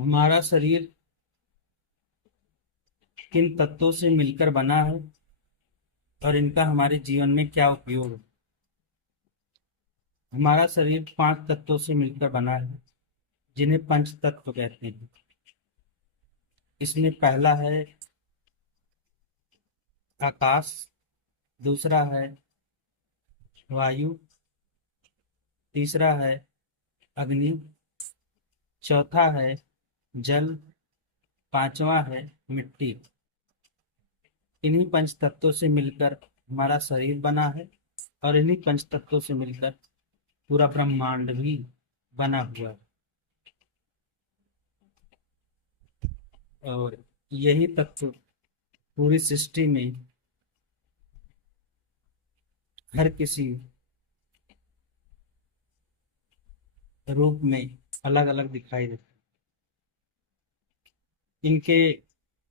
हमारा शरीर किन तत्वों से मिलकर बना है और इनका हमारे जीवन में क्या उपयोग है। हमारा शरीर 5 तत्वों से मिलकर बना है, जिन्हें पंच तत्व कहते हैं। इसमें पहला है आकाश, दूसरा है वायु, तीसरा है अग्नि, चौथा है जल, पांचवा है मिट्टी। इन्हीं पंच तत्वों से मिलकर हमारा शरीर बना है और इन्हीं पंच तत्वों से मिलकर पूरा ब्रह्मांड भी बना हुआ है। और यही तत्व पूरी सृष्टि में हर किसी रूप में अलग अलग दिखाई देते हैं। इनके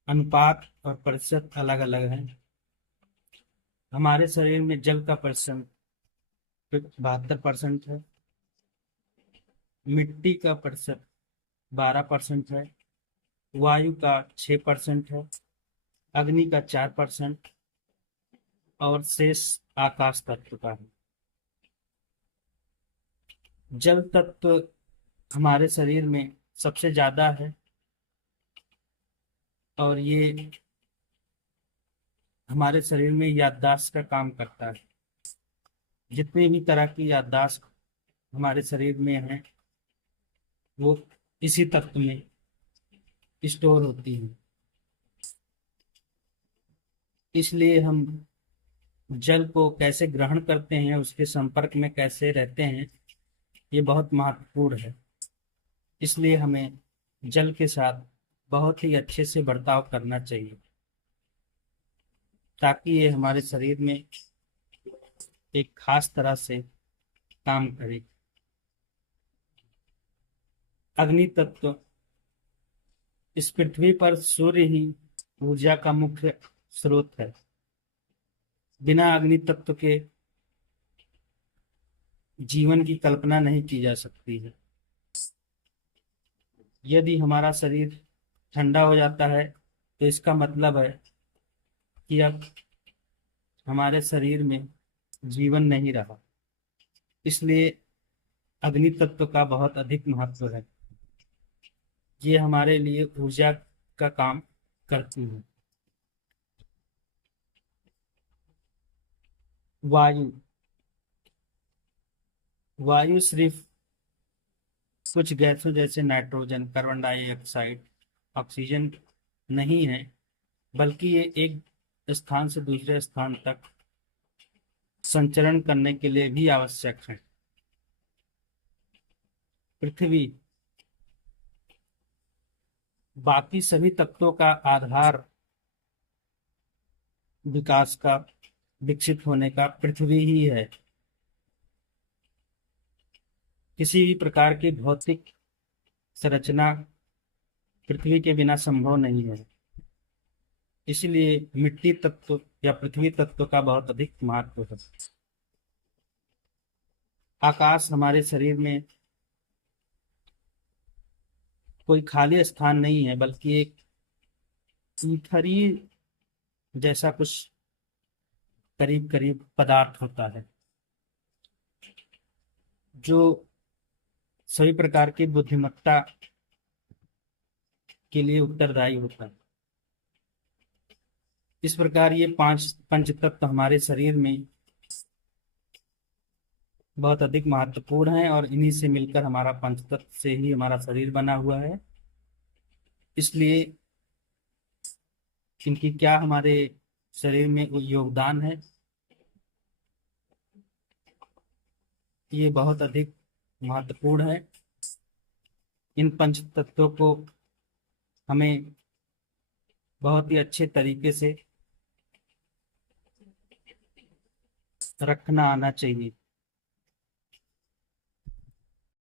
अनुपात और प्रतिशत अलग अलग हैं। हमारे शरीर में जल का प्रतिशत 72% है, मिट्टी का प्रतिशत 12% है, वायु का 6% है, अग्नि का 4% और शेष आकाश तत्व का है। जल तत्व हमारे शरीर में सबसे ज्यादा है और ये हमारे शरीर में याददाश्त का काम करता है। जितनी भी तरह की याददाश्त हमारे शरीर में है वो इसी तत्व में स्टोर होती है। इसलिए हम जल को कैसे ग्रहण करते हैं, उसके संपर्क में कैसे रहते हैं, ये बहुत महत्वपूर्ण है। इसलिए हमें जल के साथ बहुत ही अच्छे से बर्ताव करना चाहिए ताकि ये हमारे शरीर में एक खास तरह से काम करे। अग्नि तत्व इस पृथ्वी पर सूर्य ही ऊर्जा का मुख्य स्रोत है। बिना अग्नि तत्व के जीवन की कल्पना नहीं की जा सकती है। यदि हमारा शरीर ठंडा हो जाता है तो इसका मतलब है कि अब हमारे शरीर में जीवन नहीं रहा। इसलिए अग्नि तत्व का बहुत अधिक महत्व है। ये हमारे लिए ऊर्जा का काम करती है। वायु वायु सिर्फ कुछ गैसों जैसे नाइट्रोजन, कार्बन डाइऑक्साइड, ऑक्सीजन नहीं है, बल्कि ये एक स्थान से दूसरे स्थान तक संचरण करने के लिए भी आवश्यक है। पृथ्वी बाकी सभी तत्वों का आधार विकास का, विकसित होने का पृथ्वी ही है। किसी भी प्रकार की भौतिक संरचना पृथ्वी के बिना संभव नहीं है। इसलिए मिट्टी तत्व या पृथ्वी तत्व का बहुत अधिक महत्व है। आकाश हमारे शरीर में कोई खाली स्थान नहीं है, बल्कि एक ईथरी जैसा कुछ करीब करीब पदार्थ होता है जो सभी प्रकार की बुद्धिमत्ता के लिए उत्तरदायी होता है। इस प्रकार ये पांच पंच तत्व हमारे शरीर में बहुत अधिक महत्वपूर्ण है और इन्हीं से मिलकर हमारा पंच तत्व से ही हमारा शरीर बना हुआ है। इसलिए इनकी क्या हमारे शरीर में योगदान है, ये बहुत अधिक महत्वपूर्ण है। इन पंच तत्वों को हमें बहुत ही अच्छे तरीके से रखना आना चाहिए।